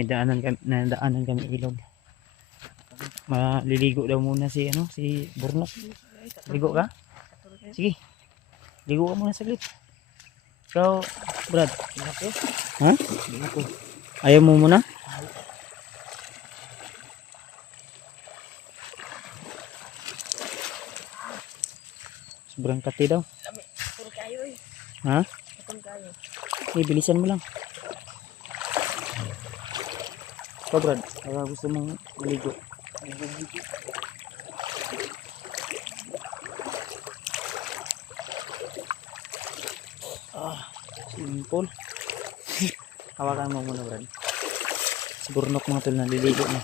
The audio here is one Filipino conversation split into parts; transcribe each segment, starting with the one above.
May nadaanan kami ilog. Maliligo daw muna si Burnok. Ligo ka? Sige. Ligo ka muna saglit. Ikaw, Brad. Ha? Ayaw mo muna? Sobrang kati daw. Ha? Okay, bilisan mo lang. Ikaw, Brad, gusto mong maligo. Simple. Hawakan mo muna, Brad. Si Burnok mga tol, naliligo na.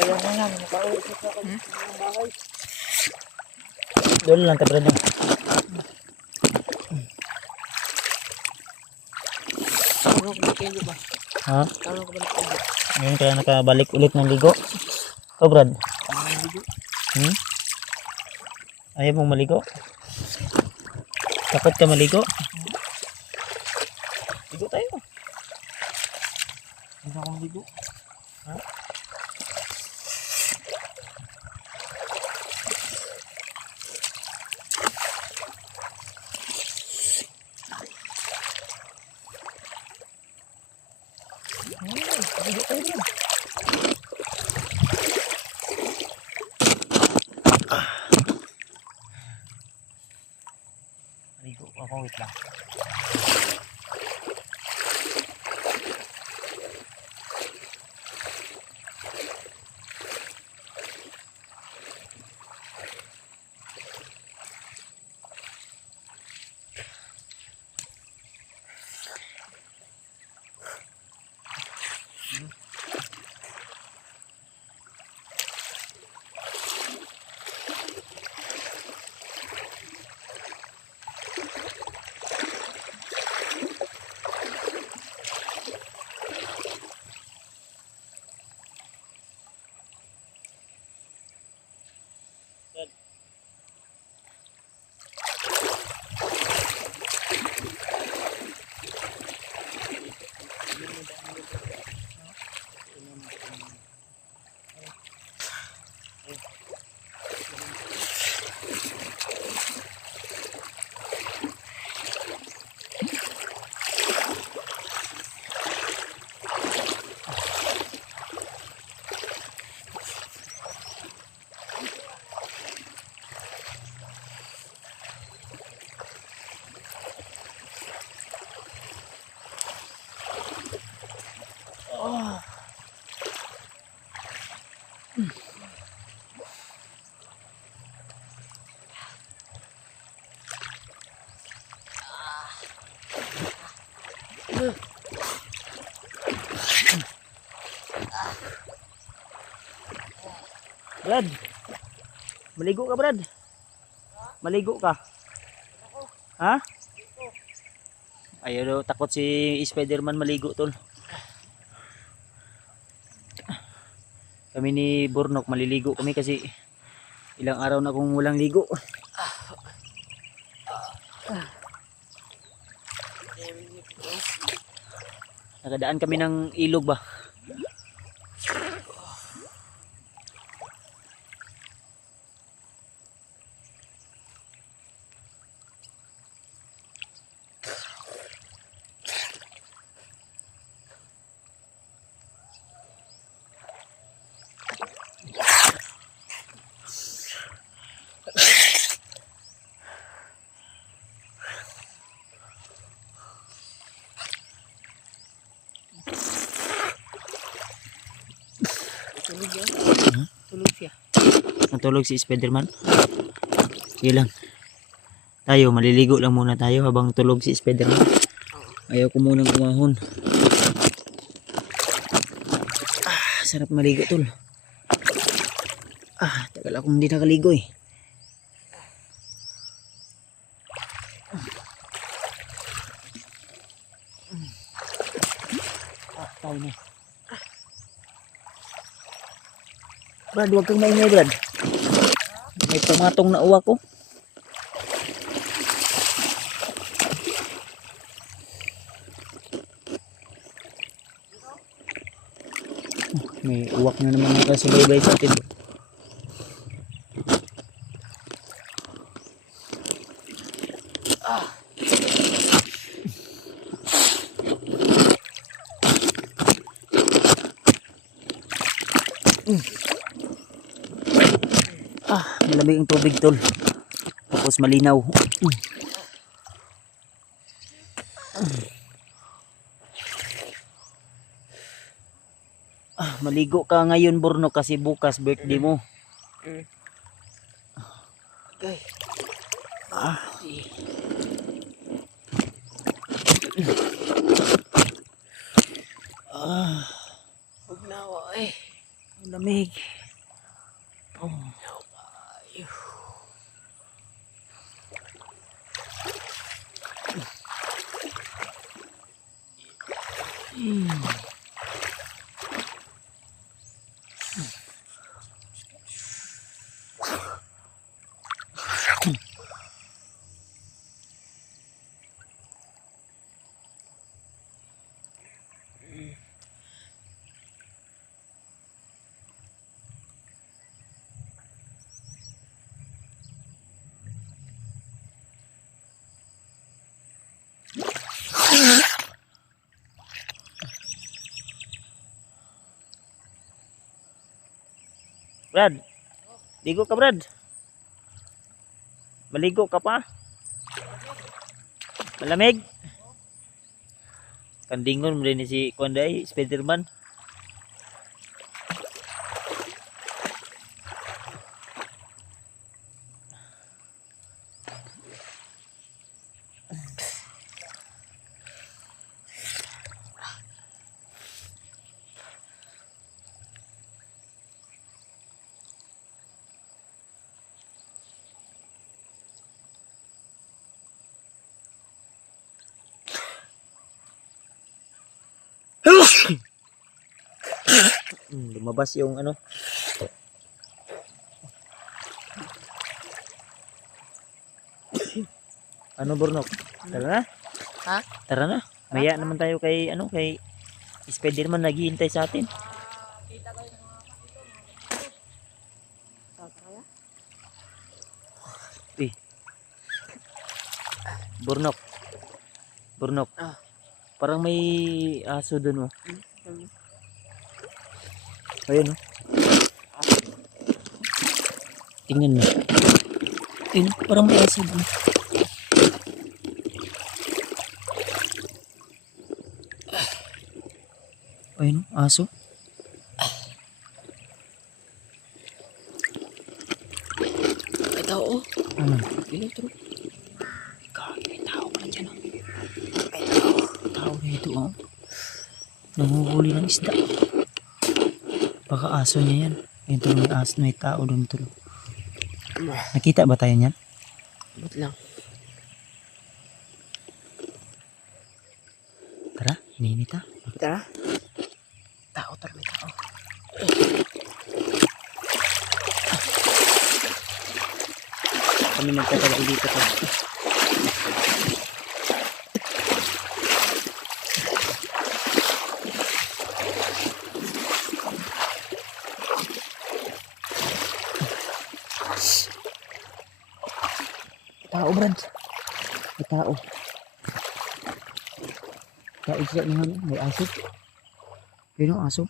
Kaya nga lang, nakauwi sa bahay. Doon lang, Brad. Ha? Ngayon kaya nakabalik ulit ng ligo. Ikaw, Brad? Ayaw mong maligo? Takot ka maligo? Ligo tayo. Hindi akong ligo. Ha? Ligo tayo dyan. Ligo ako, wait lang. Brad, maligo ka, Brad? Maligo ka? Ha? Ayaw daw, takot si Spider-Man maligo, tol. Kami ni Burnok maliligo kami kasi ilang araw na kung walang ligo. Nakadaan kami ng ilog ba? Tulog yan. Tulog siya. Natulog si Spider-Man. Sige lang. Tayo, maliligo lang muna tayo habang tulog si Spider-Man. Ayaw ko munang umahon. Sarap maligo, tol. Tagal akong hindi nakaligo eh. Tayo na. Brad, huwag kang maingay, Brad. May pumatong na uwa ko. May uwak na naman nakasubaybay sa atin. Malamig ang tubig tol. Tapos malinaw. Maligo ka ngayon Borno kasi bukas birthday mo. Okay. Huwag na ako eh. Malamig. Brad, ligo ka Brad. Maligo ka pa? Malamig? Kandingon mo rin ni si Kwanday, Spiderman. Lumabas yung ano. Ano Bornok? Tara na? Ha? Tara na. Maya naman tayo kay ano kay Spiderman naghihintay sa atin. Eh. Bornok. Bornok. Parang may aso doon oh. Ayun oh. Tingnan mo. Ayun, parang may aso doon. Ayun oh, aso. May tao. Ano? Pila ito. May tao pala dyan oh. May tao dito oh. Nanguhuli ng isda. Baka aso niya yan. Ayun tuloy may aso, may tao doon tuloy. Nakita ba tayo niyan? Ba't lang? Tara, hinihintay ta. Tara. Tao tara, may tao. Kami nagtatawag dito to. Tao Brad. May tao. Tao siya naman. May aso. Yun ang aso.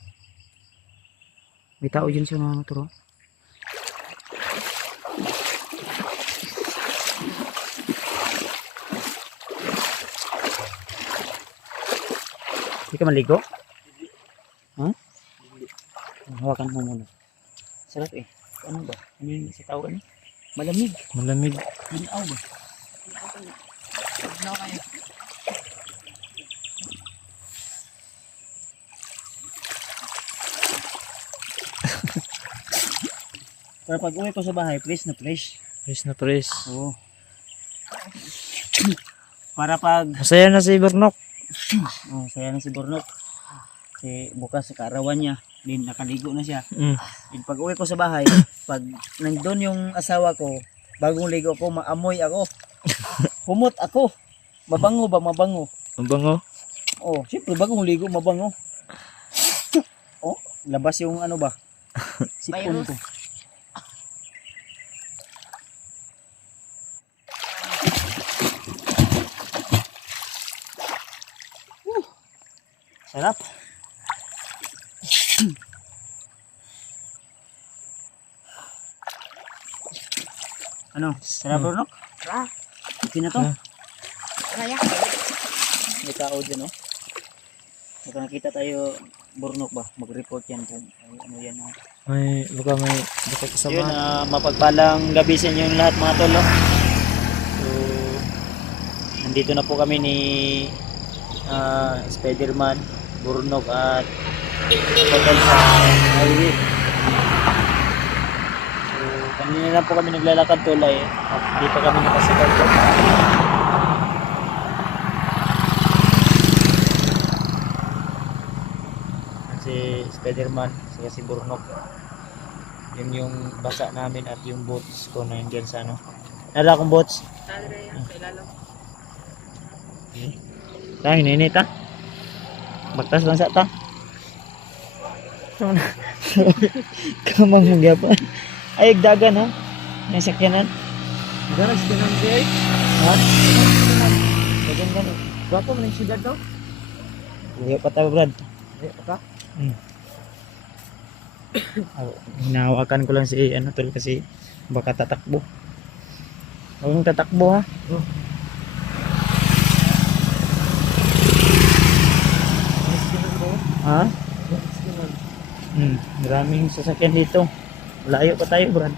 May tao dyan siya na naturo. Hindi ka maligo? Ha? Hawakan mo muna. Sarap eh. Ano ba? Ano yung sa tao ano? Malamig. Malamig. Hinaw ba? Huwag na kayo. Para pag uwi ko sa bahay, fresh na fresh. Fresh na fresh. Oo. Para pag Masaya na si Bernok. oh, saya na si Bornok. Si bukas sa kaarawan niya, din nakaligo na siya. Pag uwi ko sa bahay, pag nandun yung asawa ko, bagong ligo ko, maamoy ako. Humot ako. Mabango ba? Mabango. Ang bango. Oh, siyempre bagong ligo, mabango. Oh, labas yung ano ba? Sipon Virus. ko. Sarap. Ano? Sarap bro, no? Ah, Okay na to. kaya. May tao dyan, no? Baka nakita tayo burnok ba? Mag-report yan kung ano yan. No? Baka may kasama. Yun, mapagpalang gabi sa inyong lahat mga tol. No? So, nandito na po kami ni Spiderman, Burnok at hotel sa highway. So, kanina lang po kami naglalakad tulay. At hindi pa kami nakasakay po. Si Spiderman, saka si Burnok. Yun yung basa namin at yung boats ko na yun dyan sa ano. Nara akong boats. Tayo, ninit ha. Bagtas lang sa ta. Kamang mong yapan. Ay, dagan ha. Yung sakyanan. Ganas ka ng day. Ha? Dagan gano'n. Gwapo man yung siyudad daw. Layo pa tayo, Brad. Ay, ka? Hinahawakan ko lang si ano tol kasi baka tatakbo. Huwag mong tatakbo ha. Ha? Maraming sasakyan dito. Layo pa tayo, Brad.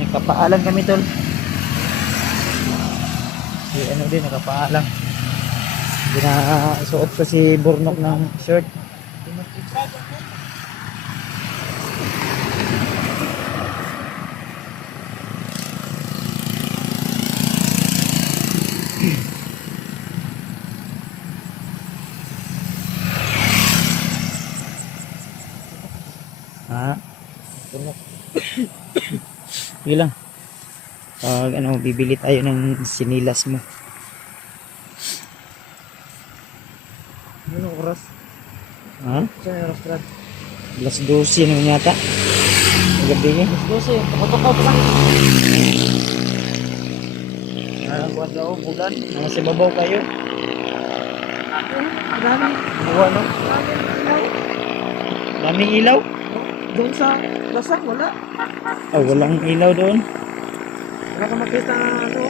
Nakapaalam kami tol. Si ano din nakapaalam. Ginasuot pa si Burnok ng shirt. Ha? Sige lang. Pag ano, bibili tayo ng sinilas mo. Anong oras? Ha? Saan yung oras, Brad? Alas 12 naman yata. Gabi niya. Mas 12, tukotokaw pa. Kuwan daw, bulan. Nasa babaw kayo. Dami. Buwa no? Daming ilaw. Doon sa lasang, wala. Oh, walang ilaw doon. Wala ka makita na ano.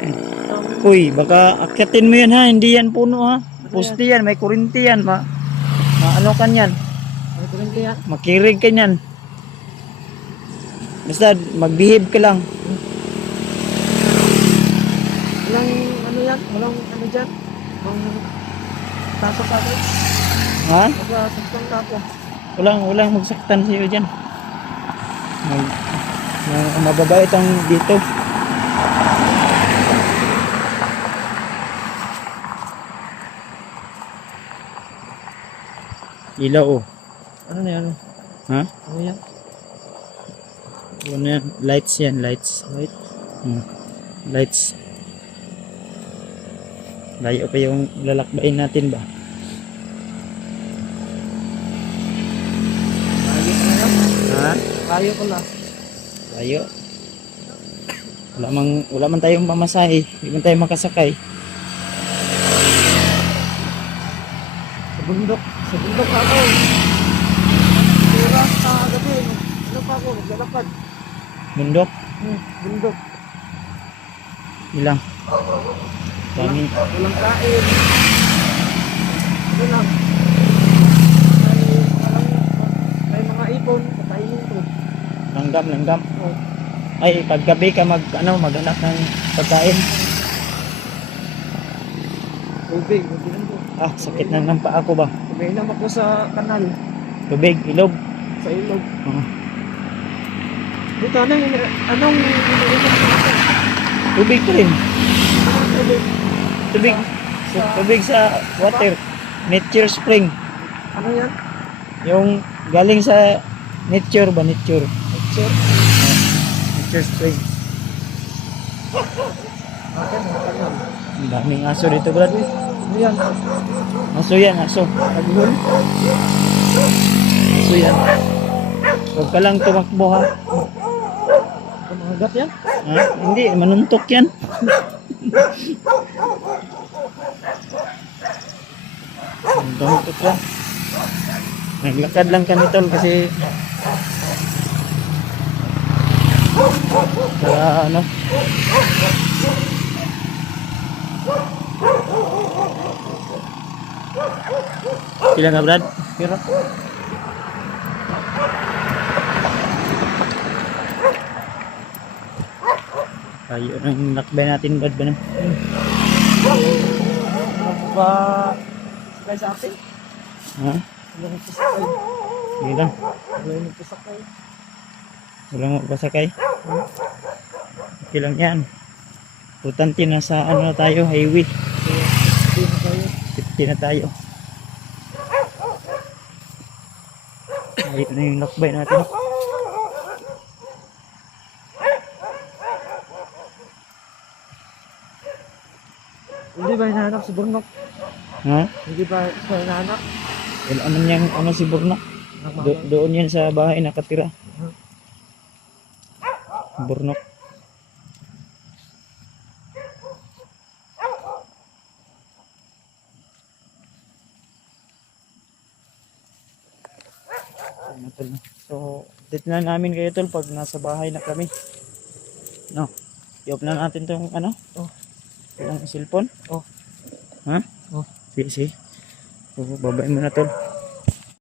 Uy, baka akyatin mo yan ha. Hindi yan puno ha. Poste yan, may kurinti yan. Ano kan yan? May kurente yan. Makirig ka yan. Basta mag-behave ka lang. Walang ano yan, walang ano dyan. Walang taso sa akin. Ha? Magsasaktan ka ako. Walang magsaktan sa'yo dyan. Mababait ang dito. Ilaw oh. Ano na yan? Ha? Ano yan? Ano yan? Lights yan, lights. Light? Lights. Layo pa yung lalakbayin natin ba? Layo ko na yan. Ha? Layo ko na. Layo. Wala man tayong pamasahe. Hindi man tayo makasakay. Sa bundok. Sa bundok ako. Oras sa gabi. Ano pa ako? Maglalakad. Bundok. Bundok. Ilang. Dami. Walang kain. Ano lang. May mga ipon. Kakainin ko. Langgam. Oh. Ay, paggabi ka maghanap ng pagkain. Tubig. Magbilang ko. Ah, sakit ng paa ko ba? Umiinom ako sa kanal. Tubig, ilog. Sa ilog. Oo. Dito, anong iniinom ko? Tubig pa rin. Tubig. Tubig. Tubig sa water. Nature spring. Ano yan? Yung galing sa nature ba? Nature. nature. Nature spring. Akin, matagal. Ang daming aso dito, Brad. Ano yan? Aso yan, aso. Taghul? Aso yan. Huwag ka lang tumakbo ha. Kumagat yan? Ha? Hindi, manuntok yan. Manuntok lang. Naglakad lang kami tol kasi para ano sila nga Brad pero tayo nang lakbay natin Brad ba na? Ba... Sakay sa atin? Ha? Wala nagpasakay. Sige lang, Wala nagpasakay. walang magpasakay. Okay lang yan. Importante na sa ano na tayo, highway. Hindi na tayo. 50 na tayo. Ayun na yung lakbay natin. Hindi ba hinahanap si Burnok? Ha? Hindi ba siya hinahanap? Wala man yung ano si Burnak. Doon yan sa bahay nakatira. Burnok. So, dito na namin kayo tol pag nasa bahay na kami. No. I-off na natin tong ano? Oh. Yung cellphone. Oh. Ha? Oh. Sige, sige. So, babayin mo na tol.